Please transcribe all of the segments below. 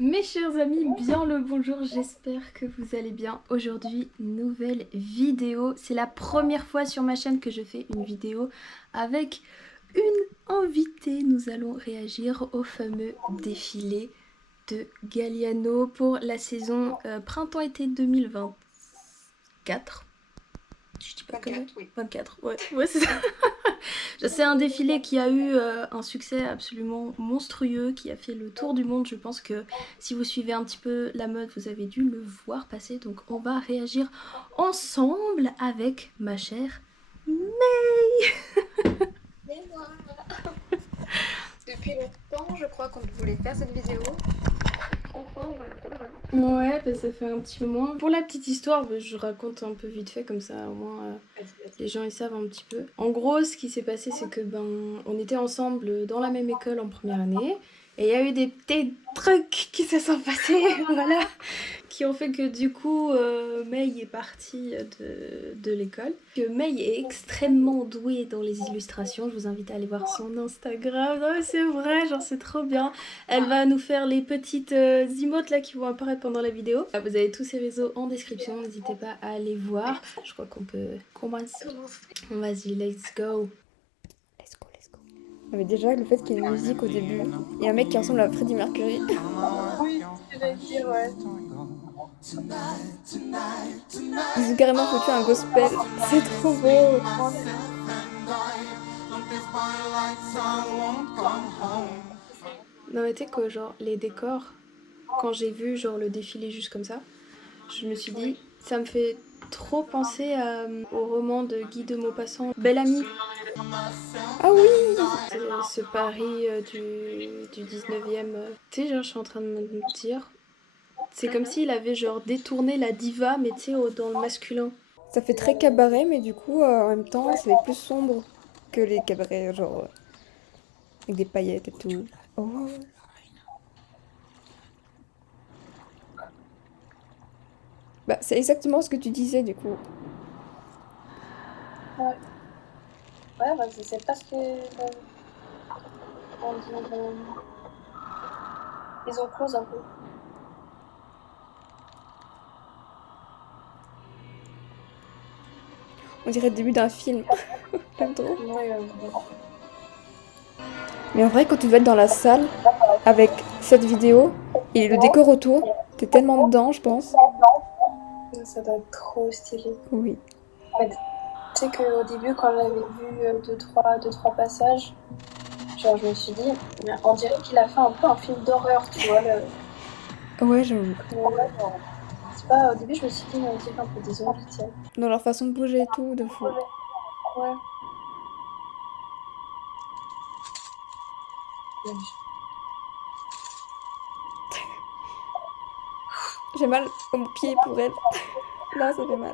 Mes chers amis, bien le bonjour, j'espère que vous allez bien. Aujourd'hui, nouvelle vidéo. C'est la première fois sur ma chaîne que je fais une vidéo avec une invitée. Nous allons réagir au fameux défilé de Galliano pour la saison printemps-été 2024. Je dis pas que 24, oui. 24, ouais c'est ça. C'est un défilé qui a eu un succès absolument monstrueux, qui a fait le tour du monde. Je pense que si vous suivez un petit peu la mode, vous avez dû le voir passer. Donc on va réagir ensemble avec ma chère May. Et moi. Depuis longtemps, je crois qu'on voulait faire cette vidéo. Ouais, bah, ça fait un petit moment. Pour la petite histoire, bah, je raconte un peu vite fait, comme ça au moins les gens ils savent un petit peu. En gros, ce qui s'est passé, c'est que on était ensemble dans la même école en première année. Et il y a eu des petits trucs qui se sont passés, voilà, qui ont fait que du coup, May est partie de l'école. Que May est extrêmement douée dans les illustrations. Je vous invite à aller voir son Instagram. Non, mais c'est vrai, genre c'est trop bien. Elle va nous faire les petites emotes là qui vont apparaître pendant la vidéo. Vous avez tous ses réseaux en description, n'hésitez pas à aller voir. Je crois qu'on peut commencer. Vas-y, let's go. Let's go, let's go. Mais déjà, le fait qu'il y ait une musique au début, et un mec qui ressemble à Freddie Mercury. Oui, c'est ce que j'allais dire, ouais. Ils ont carrément foutu un gospel. C'est trop beau. Non mais tu sais que genre les décors, quand j'ai vu genre le défilé juste comme ça, je me suis dit, ça me fait trop penser au roman de Guy de Maupassant, Belle Amie. Ah oui. Ce Paris du 19e. Tu sais, genre je suis en train de me dire, c'est comme s'il avait genre détourné la diva, mais tu sais, dans le masculin. Ça fait très cabaret, mais du coup, en même temps, c'est plus sombre que les cabarets, genre, avec des paillettes et tout. Oh. Bah, c'est exactement ce que tu disais, du coup. Ouais, ouais, bah, c'est pas ce que. Comment dire, ils ont close un peu. On dirait le début d'un film. J'aime trop. Ouais, Mais en vrai, quand tu vas être dans la salle, avec cette vidéo, et le décor autour, t'es tellement dedans, je pense. ça doit être trop stylé. Oui. Mais tu sais qu'au début, quand j'avais vu deux, trois passages, genre, je me suis dit, mais on dirait qu'il a fait un peu un film d'horreur, tu vois. Ouais, j'avoue. C'est pas, au début, je me suis dit, mais on dirait un peu des zombies, tu sais. Dans leur façon de bouger et tout, de fou. Ouais. J'ai mal au pied pour elle. Là, ça fait mal.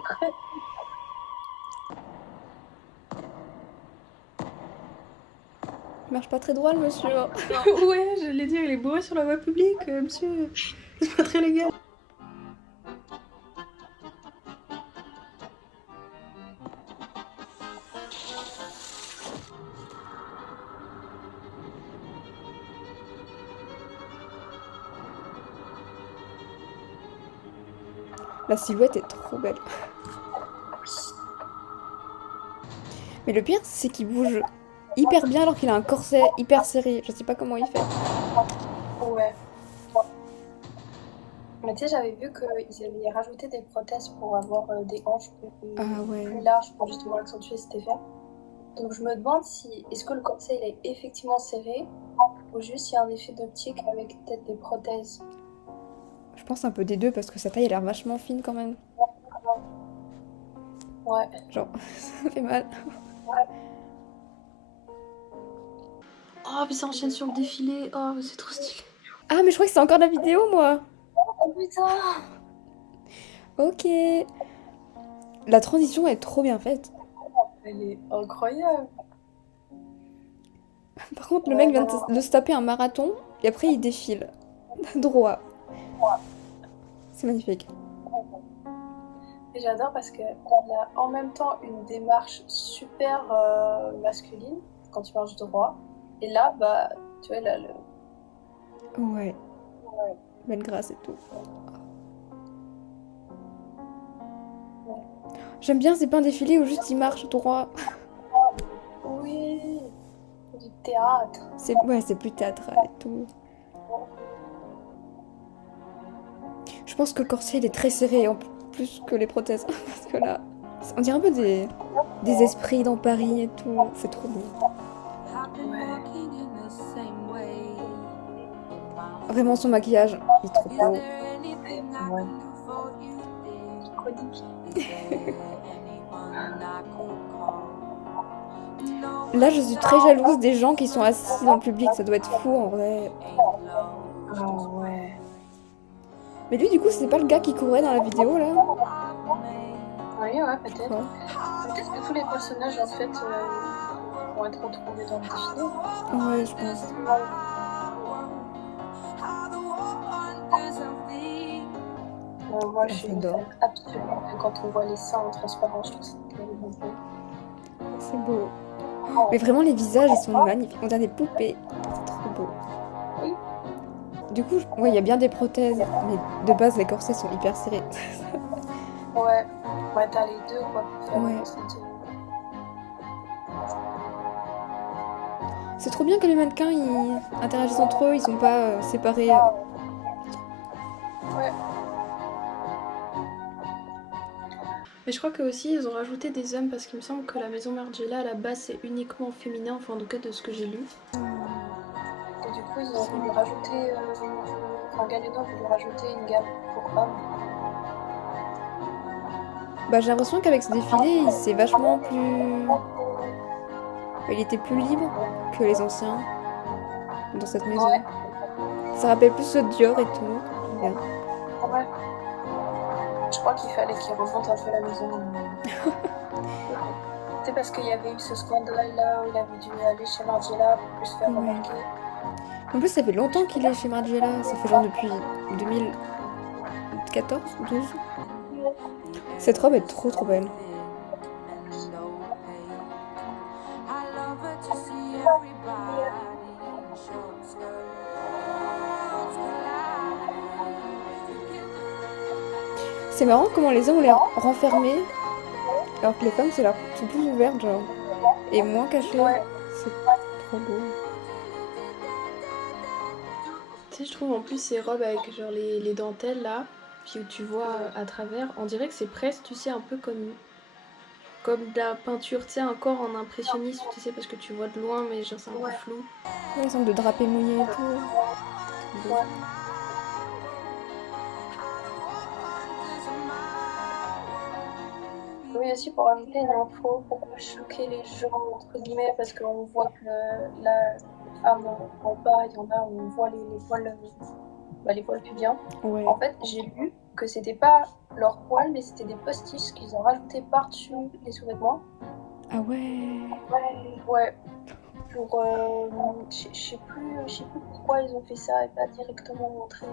Il marche pas très droit, le monsieur. Ouais, j'allais dire, il est bourré sur la voie publique, monsieur. C'est pas très légal. La silhouette est trop belle. Mais le pire, c'est qu'il bouge hyper bien alors qu'il a un corset hyper serré. Je sais pas comment il fait. Ouais. Mais tu sais, j'avais vu qu'ils avaient rajouté des prothèses pour avoir des hanches Ah ouais. plus larges pour justement accentuer cet effet. Donc je me demande si est-ce que le corset il est effectivement serré ou juste il y a un effet d'optique avec peut-être des prothèses. Je pense un peu des deux parce que sa taille a l'air vachement fine quand même. Ouais. Genre, ça fait mal. Oh, mais ça enchaîne sur le défilé. Oh, c'est trop stylé. Ah, mais je crois que c'est encore la vidéo, moi. Oh putain! Ok. La transition est trop bien faite. Elle est incroyable! Par contre, le mec Ouais, vient non, non. de se taper un marathon et après il défile. Droit. C'est magnifique. Et j'adore parce qu'il a en même temps une démarche super masculine quand il marche droit. Et là, bah, tu vois, là, Ouais. belle grâce et tout. J'aime bien c'est pas un défilé où juste ils marchent droit. Oui, du théâtre. C'est plus théâtral et tout. Je pense que le corset il est très serré en plus que les prothèses. Parce que là, on dirait un peu des esprits dans Paris et tout. C'est trop beau. Ouais. Vraiment son maquillage, il est trop beau. Ouais. Iconique. Là, je suis très jalouse des gens qui sont assis dans le public. Ça doit être fou en vrai. Ah ouais. Mais lui, du coup, c'est pas le gars qui courait dans la vidéo là? Oui, ouais, peut-être. Ouais. Peut-être que tous les personnages, en fait, vont être retrouvés dans le défilé. Ouais, je pense. Moi, je suis une J'adore. fan absolue. Quand on voit les seins en transparence, je trouve ça tellement beau. C'est beau. Mais vraiment, les visages, ils sont magnifiques. On dirait des poupées. C'est trop beau. Oui. Du coup, ouais, il y a bien des prothèses. Mais de base, les corsets sont hyper serrés. Ouais, ouais, t'as les deux, quoi, pour faire Ouais. cette... C'est trop bien que les mannequins, ils interagissent entre eux. Ils sont pas séparés. Ouais. Mais je crois que aussi ils ont rajouté des hommes parce qu'il me semble que la maison Margiela à la base c'est uniquement féminin, enfin en tout cas de ce que j'ai lu. Et du coup, ils ont voulu rajouter... Enfin, Galeno a voulu rajouter une gamme pour hommes. Bah, j'ai l'impression qu'avec ce défilé, il s'est vachement plus... Il était plus libre que les anciens dans cette maison. Ouais. Ça rappelle plus ce Dior et tout. Bien. Ouais. Je crois qu'il fallait qu'il remonte un peu la maison. C'est parce qu'il y avait eu ce scandale là où il avait dû aller chez Margiela pour plus se faire Ouais. remarquer. En plus, ça fait longtemps qu'il est chez Margiela. Ça fait genre depuis 2014 ou 12. Cette robe est trop belle. C'est marrant comment les hommes ont l'air renfermés, alors que les femmes sont plus ouvertes, genre, et moins cachées. Ouais. C'est trop beau. Tu sais, je trouve en plus ces robes avec genre les dentelles là, puis où tu vois à travers, on dirait que c'est presque, tu sais, un peu comme de la peinture, tu sais, encore en impressionniste, tu sais, parce que tu vois de loin, mais genre c'est un peu flou. Ouais, ils sont de drapés mouillés et tout. Trop beau. Ouais. Oui, aussi pour ajouter une info, pour pas choquer les gens, entre guillemets, parce qu'on voit que la femme en bas, il y en a où on voit les poils pubiens. Ouais. En fait, j'ai lu que c'était pas leurs poils, mais c'était des postiches qu'ils ont rajoutés par-dessus les sous-vêtements. Ah ouais. Ouais. Pour. Je sais plus pourquoi ils ont fait ça et pas directement montrer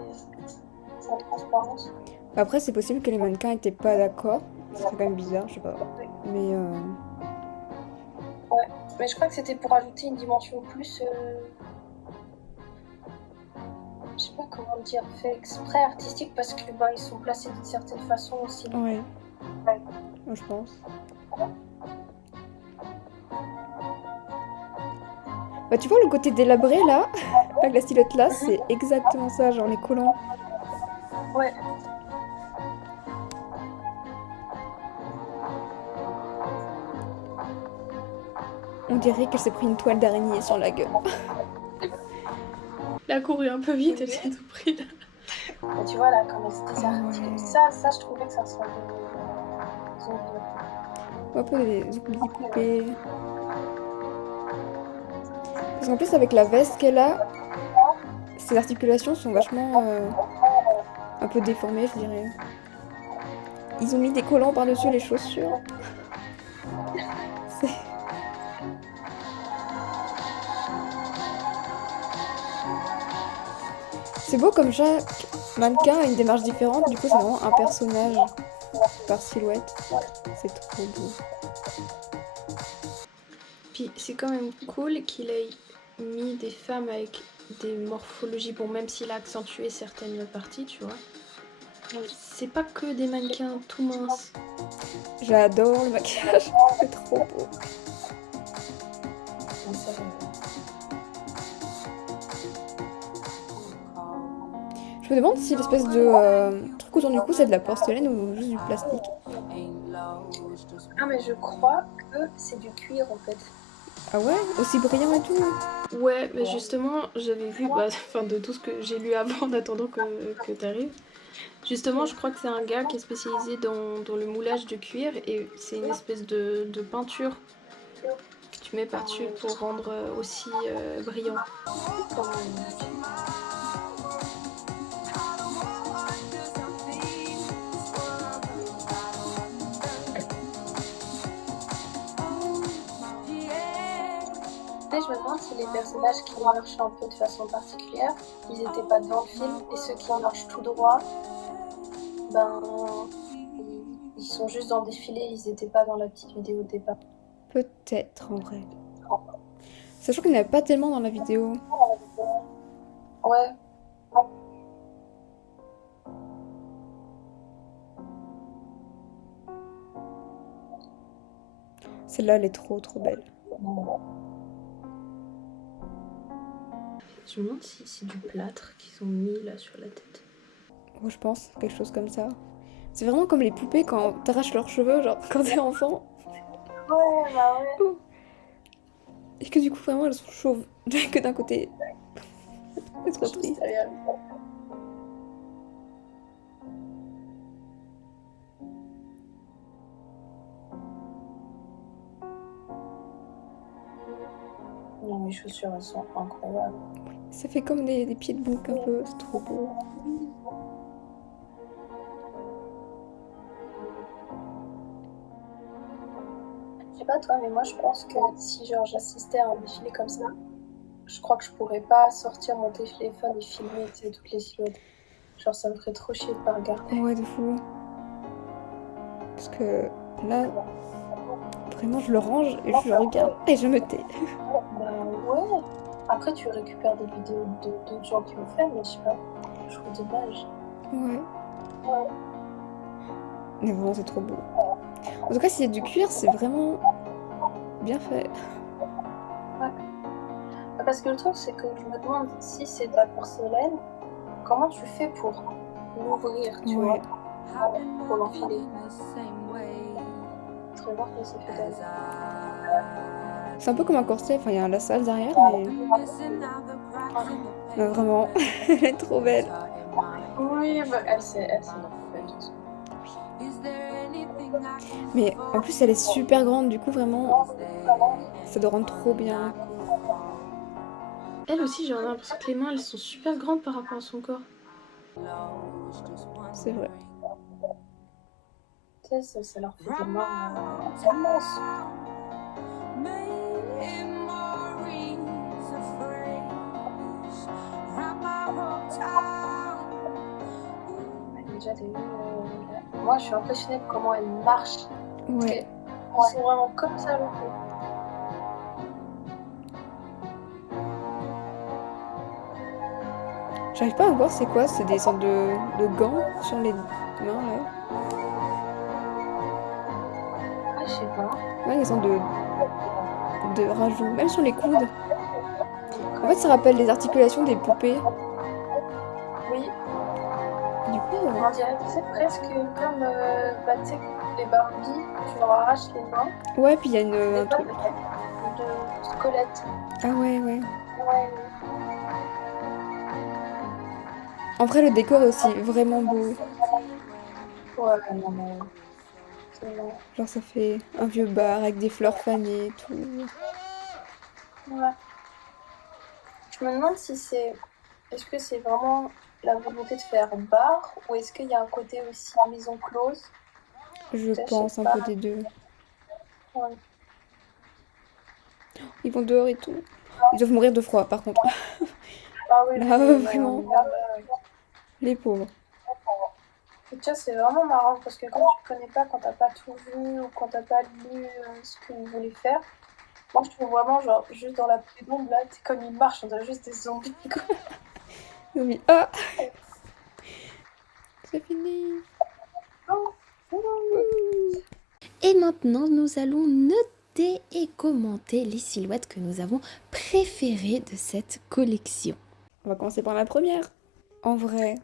en transparence. Après, c'est possible que les mannequins étaient pas d'accord. Ce serait quand même bizarre, je sais pas. Mais Ouais. Mais je crois que c'était pour ajouter une dimension plus. Je sais pas comment dire, fait exprès artistique parce que ils sont placés d'une certaine façon aussi. ouais. Ouais. Moi, je pense. Bah, tu vois le côté délabré là, avec la stylotte là, c'est exactement ça, genre les collants. Ouais. On dirait qu'elle s'est pris une toile d'araignée sur la gueule. Elle a couru un peu vite, elle s'est tout pris là. Mais tu vois là, comme c'était Ouais. ça, je trouvais que ça ressemblait aux zombies. Un peu des poupées. Parce qu'en plus, avec la veste qu'elle a, ses articulations sont vachement un peu déformées, je dirais. Ils ont mis des collants par-dessus les chaussures. C'est... C'est beau comme chaque mannequin a une démarche différente, du coup c'est vraiment un personnage par silhouette. C'est trop beau. Puis c'est quand même cool qu'il ait mis des femmes avec des morphologies, bon, même s'il a accentué certaines parties, tu vois. C'est pas que des mannequins tout minces. J'adore le maquillage, c'est trop beau. Donc, ça, Je me demande si l'espèce de truc autour du cou c'est de la porcelaine ou juste du plastique. Ah, mais je crois que c'est du cuir en fait. Ah ouais? Aussi brillant et tout? Ouais, mais justement, j'avais vu, bah, enfin, de tout ce que j'ai lu avant en attendant que t'arrives. Justement, je crois que c'est un gars qui est spécialisé dans le moulage de cuir et c'est une espèce de peinture que tu mets par-dessus pour rendre aussi brillant. Après, je me demande si les personnages qui marchent un peu de façon particulière, ils étaient pas dans le film, et ceux qui marchent tout droit, ben, ils sont juste dans le défilé, ils étaient pas dans la petite vidéo de départ. Peut-être en vrai. Sachant qu'il n'y en avait pas tellement dans la vidéo. Ouais. Celle-là, elle est trop trop belle. Je me demande si c'est du plâtre qu'ils ont mis là sur la tête. Oh, je pense, quelque chose comme ça. C'est vraiment comme les poupées quand t'arraches leurs cheveux, genre quand t'es enfant. Ouais, bah ouais. Et que du coup, vraiment, elles sont chauves. Que d'un côté. C'est trop Juste triste. derrière. Non, mes chaussures, elles sont incroyables. Ça fait comme des pieds de bouc un peu, c'est trop beau. Je sais pas toi, mais moi je pense que si genre j'assistais à un défilé comme ça, je crois que je pourrais pas sortir mon téléphone et filmer, tu sais, toutes les silhouettes. Genre ça me ferait trop chier de pas regarder. Ouais, de fou. Parce que là, vraiment, je le range et je regarde et je me tais. Bah ouais. Après tu récupères des vidéos d'autres gens qui ont fait, mais je sais pas. Je trouve dommage. Ouais. Ouais. Mais vraiment, c'est trop beau. En tout cas, si c'est du cuir, c'est vraiment bien fait. Parce que le truc c'est que je me demande si c'est de la porcelaine, comment tu fais pour l'ouvrir, tu Ouais. vois, pour l'enfiler. Je voudrais voir comment c'est fait d'elle. C'est un peu comme un corset, enfin, il y a un lassage derrière, mais vraiment, elle est trop belle. Oui, bah, elle c'est bien fait, de toute façon. Mais en plus, elle est super grande, du coup, vraiment, ça doit rendre trop bien. Elle aussi, j'ai l'impression que les mains, elles sont super grandes par rapport à son corps. C'est vrai. Tu sais, ça leur fait des mains immenses. Déjà, t'as vu, moi, je suis impressionnée de comment elle marche. Ouais. Ils sont vraiment comme ça, le coup. J'arrive pas à voir c'est quoi, c'est des sortes de gants sur les mains là. Ah, je sais pas. Ouais, des sortes de rajouts, même sur les coudes. En fait, ça rappelle les articulations des poupées. Oui, Du coup, on dirait, tu sais, presque comme, bah, tu sais, les Barbie, tu leur arraches les mains, ouais, puis il y a un des truc. de squelette. Ah ouais, ouais. Ouais, En vrai, le décor est aussi vraiment beau. ouais, non, mais c'est vrai. Genre, ça fait un vieux bar avec des fleurs fanées et tout. Ouais. Je me demande si c'est. Est-ce que c'est vraiment la volonté de faire bar ou est-ce qu'il y a un côté aussi maison close? Je Je sais pense un pas. peu des deux. Ouais. Ils vont dehors et tout. Ils doivent mourir de froid, par contre. Ah oui, Là, oui, oui, vraiment, non, là, ouais. les pauvres. Et tu vois, c'est vraiment marrant parce que quand tu connais pas, quand t'as pas tout vu ou quand t'as pas lu ce qu'ils voulaient faire, Moi, je trouve vraiment, genre, juste dans la pénombre, là, c'est comme ils marchent, on dirait juste des zombies, quoi. Non, mais ah, c'est fini. Ouh. Et maintenant, nous allons noter et commenter les silhouettes que nous avons préférées de cette collection. On va commencer par la première. En vrai,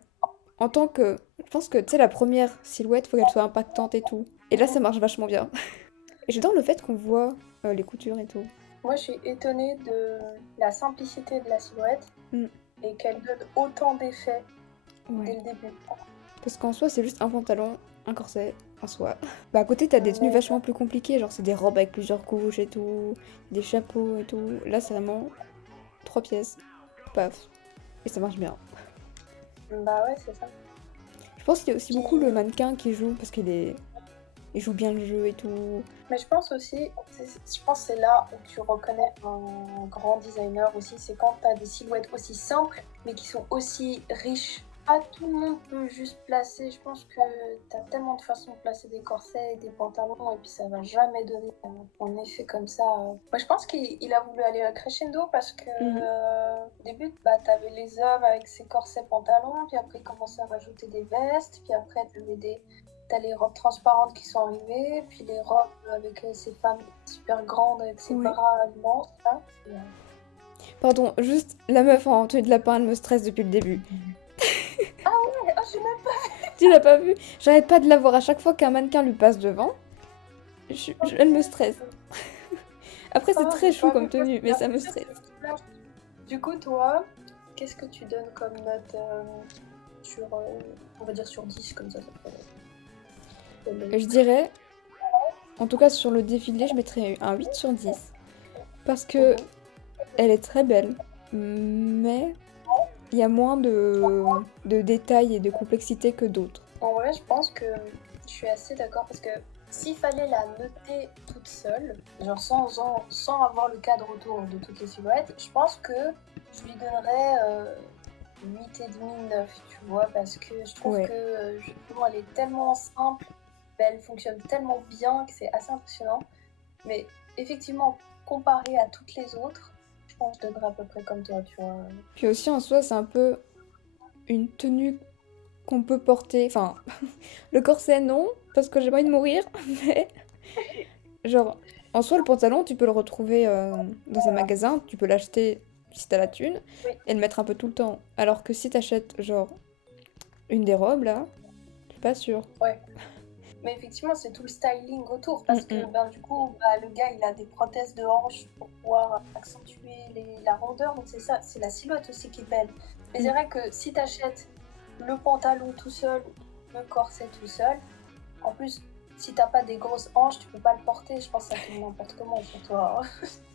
en tant que... Je pense que, tu sais, la première silhouette, faut qu'elle soit impactante et tout. Et là, ça marche vachement bien. Et j'adore le fait qu'on voit les coutures et tout. Moi, je suis étonnée de la simplicité de la silhouette Mm. et qu'elle donne autant d'effets dès Ouais. le début. Parce qu'en soi, c'est juste un pantalon, un corset, en soi. Bah à côté, t'as des tenues vachement plus compliquées, genre c'est des robes avec plusieurs couches et tout, des chapeaux et tout. Là, c'est vraiment 3 pièces, paf, et ça marche bien. Bah ouais, c'est ça. Je pense qu'il y a aussi beaucoup le mannequin qui joue, parce il joue bien le jeu et tout. Mais je pense aussi, je pense que c'est là où tu reconnais un grand designer aussi, c'est quand tu as des silhouettes aussi simples, mais qui sont aussi riches. Pas tout le monde peut juste placer, je pense que tu as tellement de façons de placer des corsets et des pantalons, et puis ça va jamais donner un effet comme ça. Moi, je pense qu'il a voulu aller crescendo parce que au début, bah, tu avais les hommes avec ses corsets pantalons, puis après, il commençait à rajouter des vestes, puis après, tu avais T'as les robes transparentes qui sont arrivées, puis les robes avec ces femmes super grandes avec ses bras immenses. Là. Pardon, juste la meuf en tenue de lapin, elle me stresse depuis le début. Ah ouais, oh, j'ai même pas. Tu l'as pas vu? J'arrête pas de la voir à chaque fois qu'un mannequin lui passe devant. Elle me stresse. Après, c'est très chou comme tenue, mais ça me stresse. Du coup, toi, qu'est-ce que tu donnes comme note sur, on va dire sur 10, comme ça peut Je dirais, en tout cas sur le défilé, je mettrais un 8 sur 10. Parce que elle est très belle, mais il y a moins de détails et de complexité que d'autres. En vrai, je pense que je suis assez d'accord parce que s'il fallait la noter toute seule, genre sans avoir le cadre autour de toutes les silhouettes, je pense que je lui donnerais 8,5, 9, tu vois, parce que je trouve que justement elle est tellement simple, elle fonctionne tellement bien que c'est assez impressionnant. Mais effectivement, comparé à toutes les autres, je pense que je donnerais à peu près comme toi, tu vois. Puis aussi en soi, c'est un peu une tenue qu'on peut porter. Enfin, le corset non, parce que j'ai pas envie de mourir, mais genre, en soi, le pantalon, tu peux le retrouver dans un magasin, tu peux l'acheter si t'as la thune et le mettre un peu tout le temps. Alors que si t'achètes genre une des robes là, je suis pas sûre. Ouais. Mais effectivement, c'est tout le styling autour parce que ben, du coup, bah, le gars il a des prothèses de hanches pour pouvoir accentuer la rondeur. Donc c'est ça, c'est la silhouette aussi qui est belle. Mais c'est vrai que si t'achètes le pantalon tout seul, le corset tout seul, en plus, si t'as pas des grosses hanches, tu peux pas le porter. Je pense que ça tombe n'importe comment sur toi.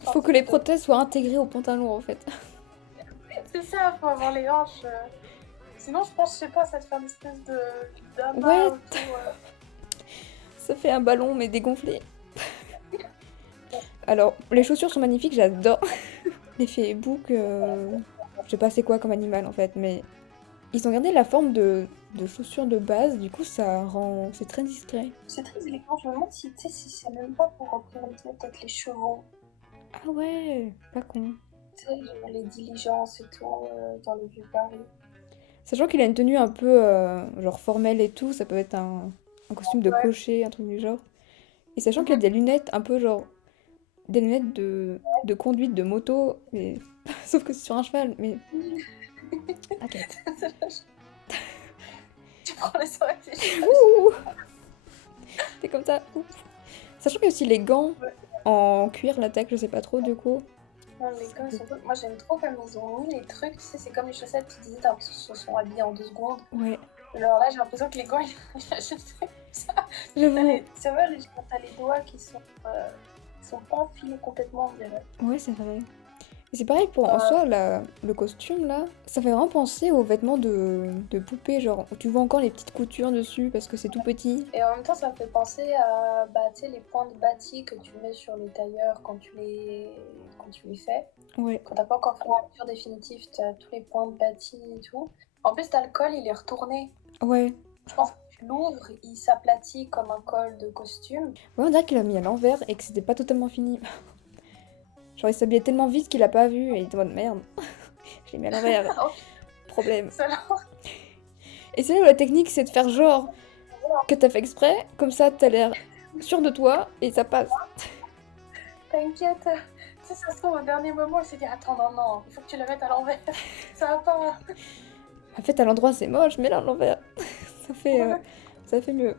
Faut que les prothèses soient intégrées au pantalon en fait. C'est ça, faut avoir les hanches. Sinon, je pense, je sais pas, ça te fait une espèce de d'amas Ouais. autour. Ça fait un ballon mais dégonflé. Alors, les chaussures sont magnifiques, j'adore. L'effet bouc, je sais pas c'est quoi comme animal en fait, mais ils ont gardé la forme de chaussures de base, du coup ça rend... c'est très discret. C'est très élégant, je me demande si, si c'est même pas pour représenter peut-être les chevaux. Ah ouais, pas con. Tu sais, genre les diligences et tout dans le vieux Paris. Sachant qu'il a une tenue un peu genre formelle et tout, ça peut être un costume de cocher, un truc du genre. Et sachant qu'il a des lunettes un peu genre... des lunettes de conduite de moto, mais... sauf que c'est sur un cheval, mais... T'inquiète. Tu prends les soirées tes cheveux. Ouh. C'est comme ça. Ouh. Sachant qu'il y a aussi les gants en cuir latex, je sais pas trop du coup. Non, les gars, moi j'aime trop comme ils ont mis les trucs, tu sais, c'est comme les chaussettes, tu disais, t'as l'impression qu'ils se sont habillés en 2 secondes. Ouais. Alors là, j'ai l'impression que les gants, ils achètent ça. J'avoue. C'est vrai, quand t'as les doigts qui sont pas enfilés complètement, on dirait. Ouais, c'est vrai. Et c'est pareil pour en soi, le costume là, ça fait vraiment penser aux vêtements de poupée, genre tu vois encore les petites coutures dessus parce que c'est tout petit. Et en même temps, ça me fait penser à bah, tu sais, les points de bâti que tu mets sur les tailleurs quand tu les fais. Ouais. Quand t'as pas encore fait la couture définitive, t'as tous les points de bâti et tout. En plus, t'as le col, il est retourné. Ouais. Je pense que tu l'ouvres, il s'aplatit comme un col de costume. Ouais, on dirait qu'il a mis à l'envers et que c'était pas totalement fini. Genre, il s'habillait tellement vite qu'il a pas vu et il était en mode merde. J'ai mis à l'envers. Oh, Problème. ça alors. Et c'est là où la technique, c'est de faire genre que t'as fait exprès, comme ça t'as l'air sûr de toi et ça passe. T'inquiète. Tu sais, ça se trouve, au dernier moment, elle s'est dit attends, non, non, il faut que tu la mettes à l'envers. Ça va pas. En fait, à l'endroit c'est moche, mais là à l'envers, ça fait mieux.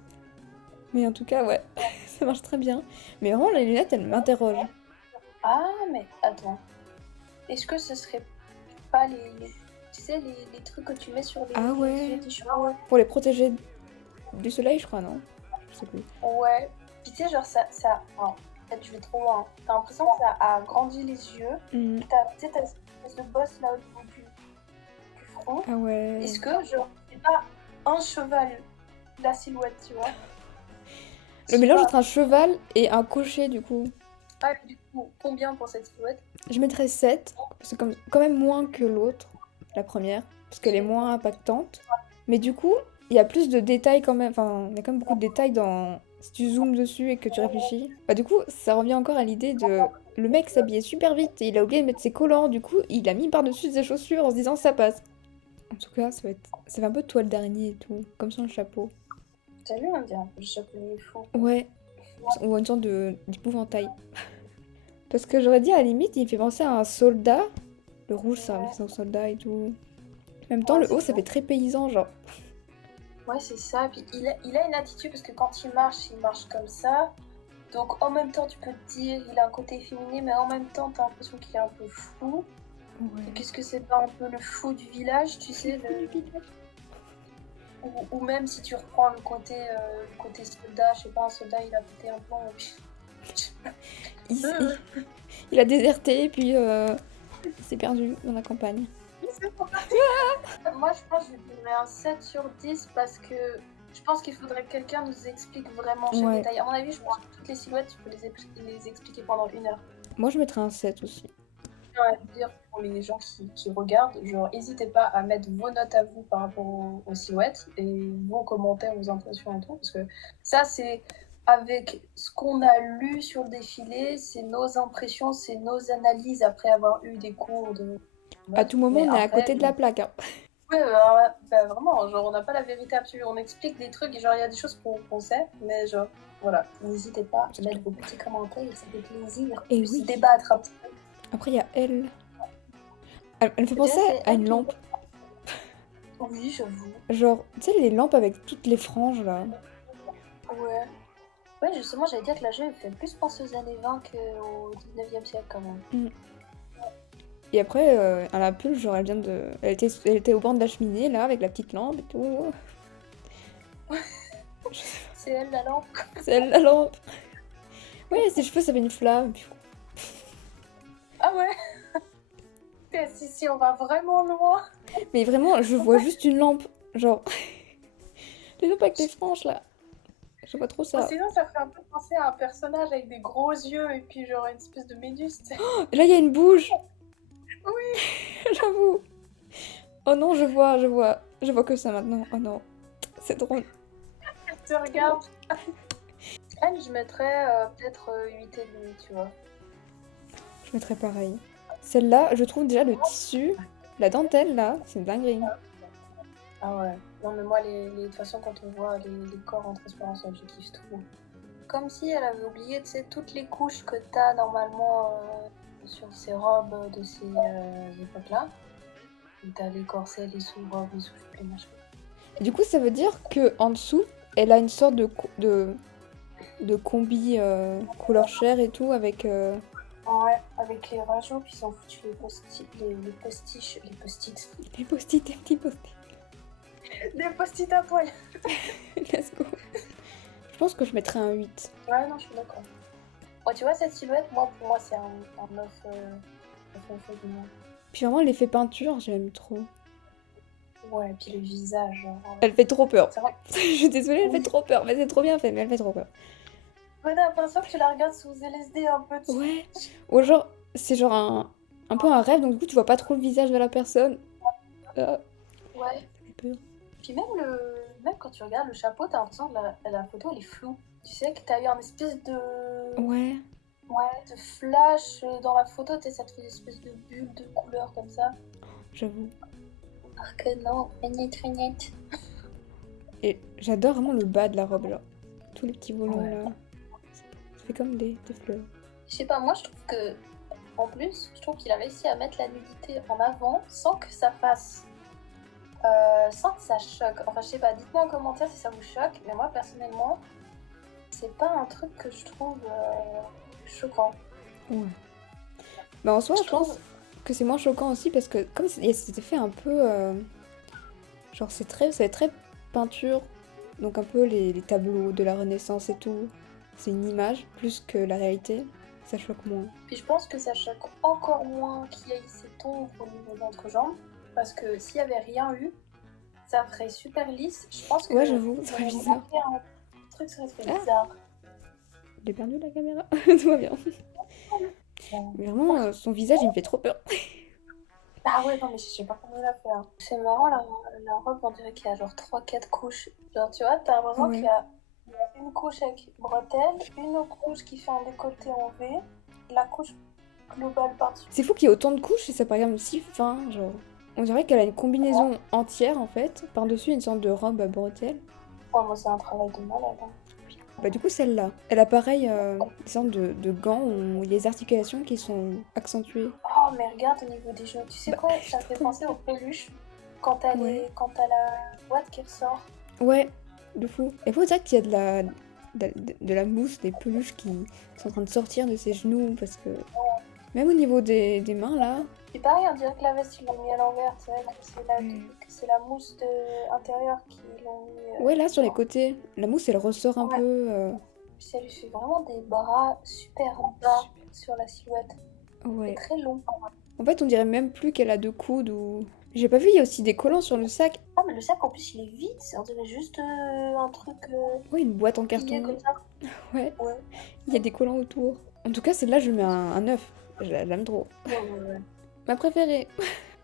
Mais en tout cas, ouais, ça marche très bien. Mais vraiment, les lunettes, elles m'interrogent. Ah, mais attends. Est-ce que ce serait pas tu sais, les trucs que tu mets sur les Ah ouais. yeux des chevaux? Pour les protéger du soleil, je crois, non? Je sais plus. Ouais. Puis tu sais, genre, non, peut-être je vais trop loin. T'as l'impression que ça agrandit les yeux. Hmm. Tu sais, t'as cette espèce de bosse là au niveau du front. Ah ouais. Est-ce que, genre, c'est pas un cheval, la silhouette, tu vois? Le mélange entre un cheval et un cocher, du coup. Ah, du coup, combien pour cette silhouette? Je mettrais 7, c'est quand même moins que l'autre, la première, parce qu'elle est moins impactante. Mais du coup, il y a plus de détails quand même, enfin, il y a quand même beaucoup de détails dans... Si tu zoomes dessus et que tu réfléchis. Bah du coup, ça revient encore à l'idée de... Le mec s'habillait super vite et il a oublié de mettre ses collants, du coup, il a mis par-dessus ses chaussures en se disant ça passe. En tout cas, ça fait un peu toile d'araignée et tout, comme sur le chapeau. T'as vu, on dirait un peu le chapeau fou. Ouais, ou une sorte d'épouvantail. Parce que j'aurais dit à la limite, il me fait penser à un soldat. Le rouge, ça me fait penser au soldat et tout. En même temps, Ouais, le c'est haut, ça ça. fait très paysan, genre. Ouais, c'est ça. Puis il a une attitude parce que quand il marche comme ça. Donc en même temps, tu peux te dire il a un côté féminin, mais en même temps, t'as l'impression qu'il est un peu fou. Et qu'est-ce que c'est pas un peu le fou du village, tu sais ou même si tu reprends le côté soldat, je sais pas, un soldat il a pété un plomb. Il a déserté et puis il s'est perdu dans la campagne. Moi, je pense que je lui donnerais un 7 sur 10 parce que je pense qu'il faudrait que quelqu'un nous explique vraiment chaque Ouais. détail. À mon avis, je pense que toutes les silhouettes, tu peux les expliquer pendant 1 heure. Moi, je mettrais un 7 aussi. À dire pour les gens qui regardent, genre, n'hésitez pas à mettre vos notes à vous par rapport aux silhouettes et vos commentaires, vos impressions et tout, parce que ça, c'est avec ce qu'on a lu sur le défilé, c'est nos impressions, c'est nos analyses après avoir eu des cours de... À tout moment, Mais on est à après, côté de la plaque. Hein. Ouais, bah, vraiment, genre on n'a pas la vérité absolue, on explique des trucs, et genre il y a des choses qu'on sait, mais genre voilà, n'hésitez pas à mettre vos petits commentaires, ça fait plaisir Et de oui. se débattre un petit peu. Après, il y a elle. Elle me fait penser à une lampe. Oui, j'avoue. Genre, tu sais, les lampes avec toutes les franges là. Ouais. Ouais, justement, j'allais dire que la jeune fait plus penser aux années 20 qu'au 19e siècle quand même. Et après, elle a un pull, genre, elle était au bord de la cheminée là, avec la petite lampe et tout. C'est elle la lampe. C'est elle la lampe. Ouais, ses cheveux, ça fait une flamme. Ah ouais. Si, on va vraiment loin. Mais vraiment, je vois juste une lampe. Genre, les lampes avec les franges là. Je vois trop ça. Sinon, ça fait un peu penser à un personnage avec des gros yeux et puis genre une espèce de méduse, tu sais. Et là, il y a une bouche. Oui. J'avoue. Oh non, je vois. Je vois que ça maintenant. Oh non. C'est drôle. Elle te regarde. Elle, je mettrais peut-être 8,5, tu vois. Je mettrais pareil. Celle-là, je trouve déjà le tissu, la dentelle là, c'est une dinguerie. Ah ouais. Non, mais moi, de toute façon, quand on voit les corps en transparence, je kiffe tout. Comme si elle avait oublié, tu sais, toutes les couches que t'as normalement sur ces robes de ces époques-là. T'as les corsets, les sous-robes, les sous-jupes, les machins. Et du coup, ça veut dire que en dessous, elle a une sorte de combi couleur chair et tout avec. Ouais, avec les rajouts, puis ils ont foutu les post-it, les post-it. Les post-it, des petits post-it. Des post-it à poil. Let's go. Je pense que je mettrais un 8. Ouais, non, je suis d'accord. Bon, tu vois, cette silhouette, pour moi, c'est un 9 du moins. Puis vraiment, l'effet peinture, j'aime trop. Ouais, et puis le visage. Genre, Elle fait trop peur. c'est vrai. Je suis désolée, elle fait trop peur. Mais c'est trop bien fait, mais elle fait trop peur. Ouais, t'as l'impression que tu la regardes sous LSD un peu. Ouais. Ou genre, c'est genre un peu un rêve, donc du coup, tu vois pas trop le visage de la personne. Ouais. Ça fait peur. Puis même quand tu regardes le chapeau, t'as l'impression que la photo, elle est floue. Tu sais que t'as eu un espèce de... Ouais. Ouais, de flash dans la photo, tu sais, ça te fait une espèce de bulle de couleur comme ça. J'avoue. Alors que non, net. Et j'adore vraiment le bas de la robe, là. Tous les petits volants, Ouais. là. Ça fait comme des fleurs. Je sais pas, moi je trouve que, en plus, je trouve qu'il a réussi à mettre la nudité en avant sans que ça fasse. Sans que ça choque. Enfin, je sais pas, dites-moi en commentaire si ça vous choque, mais moi personnellement, c'est pas un truc que je trouve choquant. Ouais. Bah en soi, Je je pense trouve. que c'est moins choquant aussi parce que comme il y a cet effet un peu... genre c'est très peinture, donc un peu les tableaux de la Renaissance et tout. C'est une image plus que la réalité. Ça choque moins. Puis je pense que ça choque encore moins qu'il y ait ces tons au niveau d'entrejambe, parce que s'il y avait rien eu, ça ferait super lisse. Je pense que Ouais, j'avoue, ça ça serait aurait bizarre. fait un truc, ça aurait fait Ah. bizarre. J'ai perdu la caméra. Tout va bien. Mais vraiment, son visage, il me fait trop peur. Ah ouais, non, mais je sais pas comment il a fait. Hein. C'est marrant, la robe, on dirait qu'il y a genre 3-4 couches. Genre, tu vois, t'as l'impression Ouais. qu'il y a une couche avec bretelles, une autre couche qui fait un décolleté en V, la couche globale par-dessus. C'est fou qu'il y ait autant de couches et ça paraît comme si fin, genre... On dirait qu'elle a une combinaison entière, en fait. Par-dessus, une sorte de robe à bretelles. Ouais, moi, c'est un travail de malade. Hein. Bah du coup, celle-là. Elle a pareil, une sorte de gants où il y a les articulations qui sont accentuées. Oh, mais regarde au niveau des genoux. Tu sais Bah, quoi, ça me fait penser aux peluches quand t'as Ouais. quand t'as la boîte qui ressort. Ouais, de fou. Et faut dire qu'il y a de la mousse, des peluches qui sont en train de sortir de ses genoux parce que... Même au niveau des mains, là... Et pareil, on dirait que la veste, ils l'ont mis à l'envers. Tu sais, que c'est la mousse intérieure qui l'ont mis. Ouais, là, sur les côtés, la mousse, elle ressort un Ouais. peu... Ça lui fait vraiment des bras super bas sur la silhouette. Ouais. C'est très long. En fait, on dirait même plus qu'elle a deux coudes ou... J'ai pas vu, il y a aussi des collants sur le sac. Ah, mais le sac en plus il est vide, on dirait juste un truc Ouais, une boîte en plié carton. comme ça. Ouais, Ouais. il y a des collants autour. En tout cas, celle-là, je mets un 9. Je l'aime trop. Ouais. Ma préférée.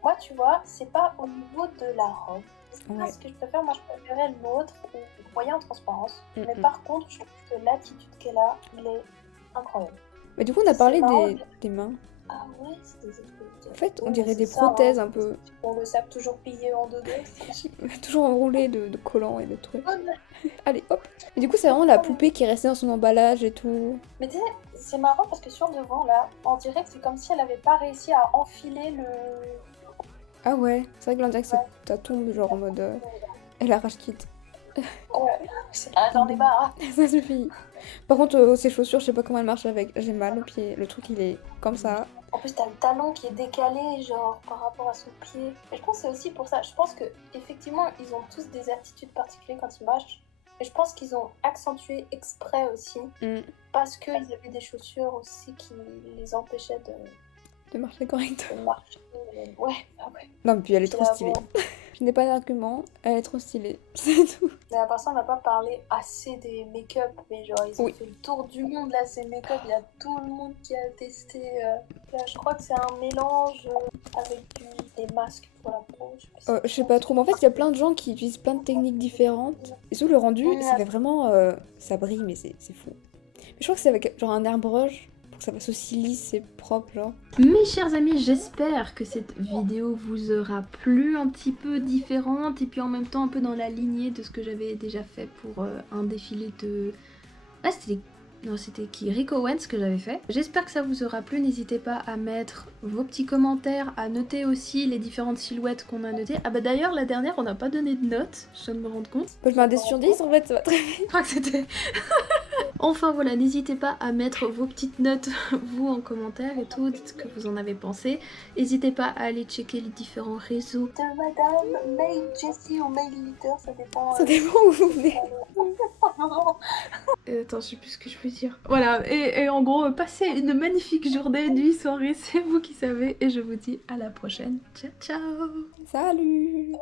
Moi, tu vois, c'est pas au niveau de la robe. C'est pas Ouais. ce que je préfère. Moi, je préférais l'autre, ou moyen en transparence. Mm, Mais mm. par contre, je trouve que l'attitude qu'elle a, elle est incroyable. Mais du coup, on a C'est parlé marrant, des mains. Ah ouais, c'est des espèces de... En fait, on Ouais, dirait c'est des ça, prothèses hein. un peu. Bon, le sac toujours plié en deux. Toujours enroulées de collants et de trucs. Allez, hop. Et du coup, c'est vraiment la poupée qui est restée dans son emballage et tout. Mais tu sais, c'est marrant parce que sur le devant, là, on dirait que c'est comme si elle avait pas réussi à enfiler le... Ah ouais, c'est vrai que l'on dirait que ça tombe genre en mode... Elle arrache quitte. Ouais, j'en ai marre. Ça suffit. Par contre, ses chaussures, je sais pas comment elles marchent avec. J'ai mal au pied. Le truc, il est comme ça. En plus, t'as le talon qui est décalé, genre, par rapport à son pied. Mais je pense que c'est aussi pour ça. Je pense que effectivement, ils ont tous des attitudes particulières quand ils marchent. Et je pense qu'ils ont accentué exprès aussi. Mm. Parce qu'ils avaient des chaussures aussi qui les empêchaient De marcher correctement. de marcher. Ouais, bah ouais. Non, mais puis elle est Puis trop là, stylée. bon. Je n'ai pas d'argument. Elle est trop stylée. C'est tout. Mais à part ça, on n'a pas parlé assez des make-up. Mais genre, ils ont Oui. fait le tour du monde là, ces make-up. Il y a tout le monde qui a testé. Là, je crois que c'est un mélange avec des masques pour la peau. Je sais pas trop. Mais en fait, il y a plein de gens qui utilisent plein de techniques différentes. Et surtout, le rendu, ça fait vraiment. Ça brille, mais c'est fou. Mais je crois que c'est avec genre un airbrush pour que ça fasse aussi lisse et propre, genre. Mes chers amis, j'espère que cette vidéo vous aura plu, un petit peu différente et puis en même temps un peu dans la lignée de ce que j'avais déjà fait pour un défilé de... Ah, c'était qui? Rick Owens que j'avais fait. J'espère que ça vous aura plu, n'hésitez pas à mettre vos petits commentaires, à noter aussi les différentes silhouettes qu'on a notées. Ah bah d'ailleurs, la dernière, on n'a pas donné de notes, je viens de me rendre compte. Moi, je mets un 10 sur 10, en fait, ça va très vite. Je crois que c'était... Enfin voilà, n'hésitez pas à mettre vos petites notes, vous, en commentaire et tout, dites ce que vous en avez pensé. N'hésitez pas à aller checker les différents réseaux. De Madame May Jessie ou May Litter, ça dépend. Ça dépend où vous venez. Attends, je sais plus ce que je veux dire. Voilà, et en gros, passez une magnifique journée, nuit, soirée, c'est vous qui savez. Et je vous dis à la prochaine. Ciao, ciao! Salut!